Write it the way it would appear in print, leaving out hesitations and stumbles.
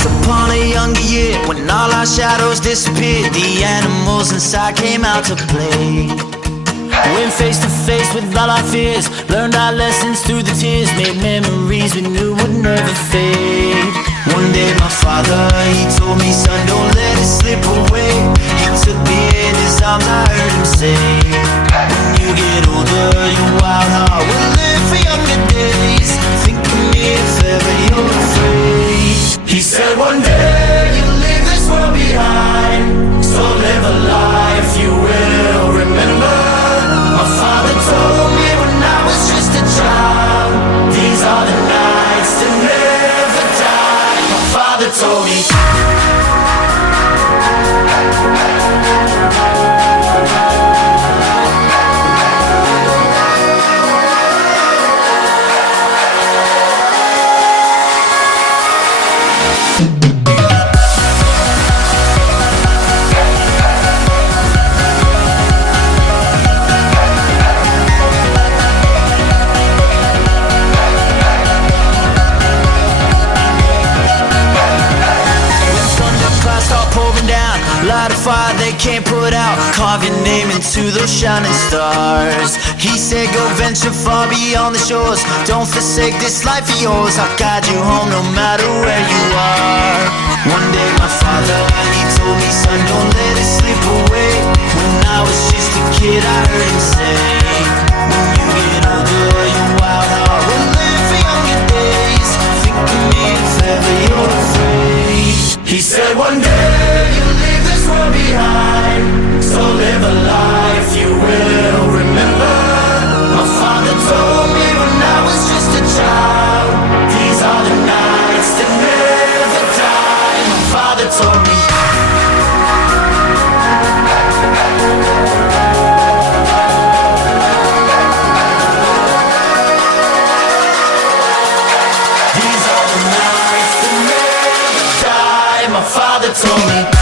Once upon a younger year, when all our shadows disappeared, the animals inside came out to play. Went face to face with all our fears, learned our lessons through the tears, made memories we knew would never fade. One day my father, he told me, son, don't let it slip away. He took me in his arms, I heard him say, when you get older, your wild heart will live for younger days. Think of me if ever you're afraid. He said one day you'll leave this world behind, so live a life you will remember. My father told me when I was just a child, these are the nights that never die. My father told me. Light a fire they can't put out, carve your name into those shining stars. He said go venture far beyond the shores, don't forsake this life of yours. I'll guide you home no matter where you are. One day my father, he told me, son, don't let it slip away. When I was just a kid I heard him say, when you get older your wild heart will live for younger days. Think of me if ever you're afraid. He said one day you'll leave this world behind, so live a life you will remember. My father told me when I was just a child, these are the nights that never die. My father told me. These are the nights that never die. My father told me.